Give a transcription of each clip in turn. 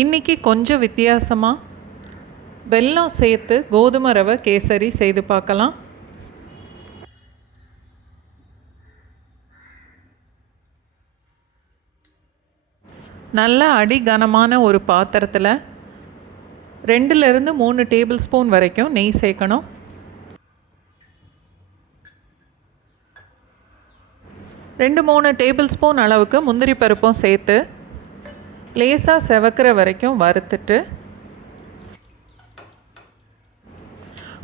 இன்றைக்கி கொஞ்சம் வித்தியாசமாக வெல்லம் சேர்த்து கோதுமை ரவை கேசரி செய்து பார்க்கலாம். நல்ல அடி கனமான ஒரு பாத்திரத்தில் 2லிருந்து 3 டேபிள் ஸ்பூன் வரைக்கும் நெய் சேர்க்கணும். ரெண்டு 3 டேபிள் ஸ்பூன் அளவுக்கு முந்திரி பருப்பும் சேர்த்து லேசாக செவக்கிற வரைக்கும் வறுத்துட்டு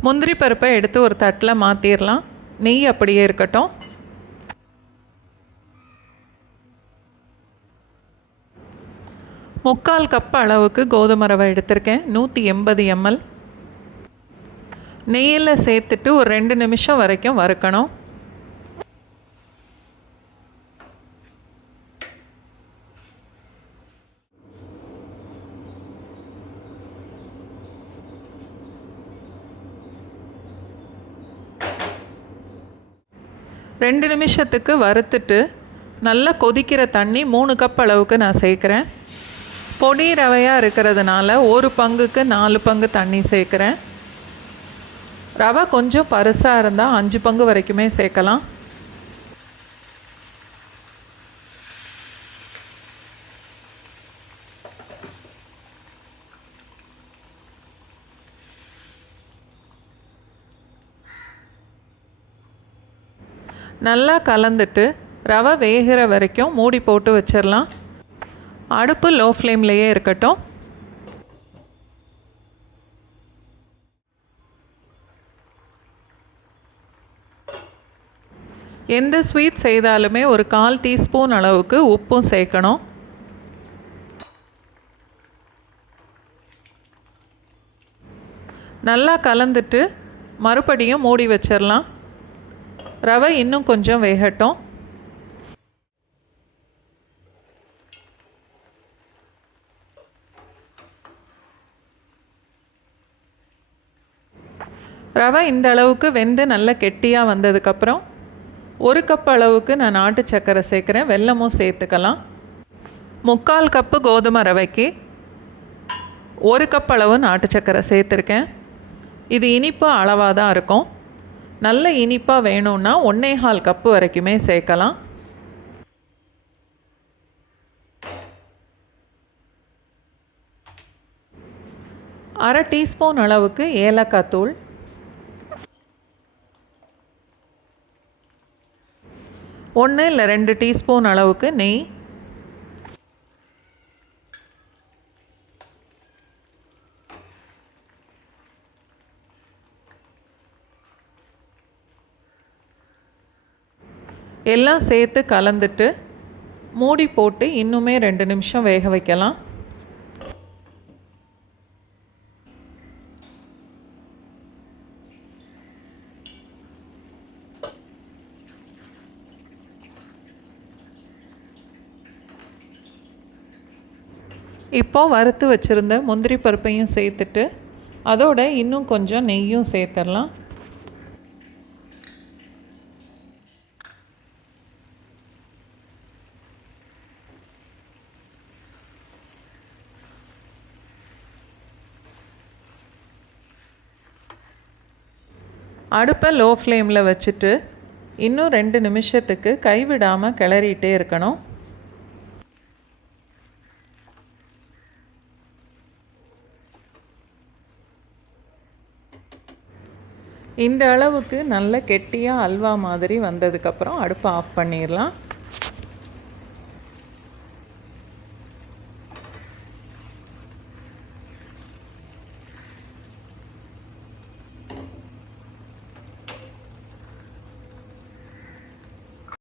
முந்திரி பருப்பை எடுத்து ஒரு தட்டில் மாற்றிடலாம். நெய் அப்படியே இருக்கட்டும். முக்கால் கப் அளவுக்கு கோதுமை ரவை எடுத்திருக்கேன். 180 ml நெய்யில் சேர்த்துட்டு ஒரு 2 நிமிஷம் வரைக்கும் வறுக்கணும். ரெண்டு நிமிஷத்துக்கு வறுத்துட்டு நல்லா கொதிக்கிற தண்ணி 3 கப் அளவுக்கு நான் சேர்க்குறேன். பொடி ரவையாக இருக்கிறதுனால 1 பங்குக்கு 4 பங்கு தண்ணி சேர்க்குறேன். ரவை கொஞ்சம் பருசாக இருந்தால் 5 பங்கு வரைக்குமே சேர்க்கலாம். நல்லா கலந்துட்டு ரவை வேகிற வரைக்கும் மூடி போட்டு வச்சிடலாம். அடுப்பு லோ ஃப்ளேம்லேயே இருக்கட்டும். எந்த ஸ்வீட் செய்தாலுமே ஒரு 1/4 டீஸ்பூன் அளவுக்கு உப்பும் சேர்க்கணும். நல்லா கலந்துட்டு மறுபடியும் மூடி வச்சிடலாம். ரவை இன்னும் கொஞ்சம் வேகட்டும். ரவை இந்த அளவுக்கு வெந்து நல்ல கெட்டியாக வந்ததுக்கப்புறம் 1 கப் அளவுக்கு நான் நாட்டு சர்க்கரை சேர்க்குறேன். வெல்லமும் சேர்த்துக்கலாம். 3/4 கப்பு கோதுமை ரவைக்கு 1 கப் அளவு நாட்டு சர்க்கரை சேர்த்துருக்கேன். இது இனிப்பு அளவாக தான் இருக்கும். நல்ல இனிப்பாக வேணும்னா 1.25 கப்பு வரைக்குமே சேர்க்கலாம். அரை டீஸ்பூன் அளவுக்கு ஏலக்காய் தூள், 1 இல்லை 2 டீஸ்பூன் அளவுக்கு நெய், எல்லாம் சேர்த்து கலந்துட்டு மூடி போட்டு இன்னுமே 2 நிமிஷம் வேக வைக்கலாம். இப்போது வறுத்து வச்சுருந்த முந்திரி பருப்பையும் சேர்த்துட்டு அதோட இன்னும் கொஞ்சம் நெய்யும் சேர்த்துடலாம். அடுப்பை லோ ஃப்ளேமில் வச்சுட்டு இன்னும் 2 நிமிஷத்துக்கு கைவிடாமல் கிளறிட்டே இருக்கணும். இந்த அளவுக்கு நல்ல கெட்டியாக அல்வா மாதிரி வந்ததுக்கப்புறம் அடுப்பை ஆஃப் பண்ணிடலாம்.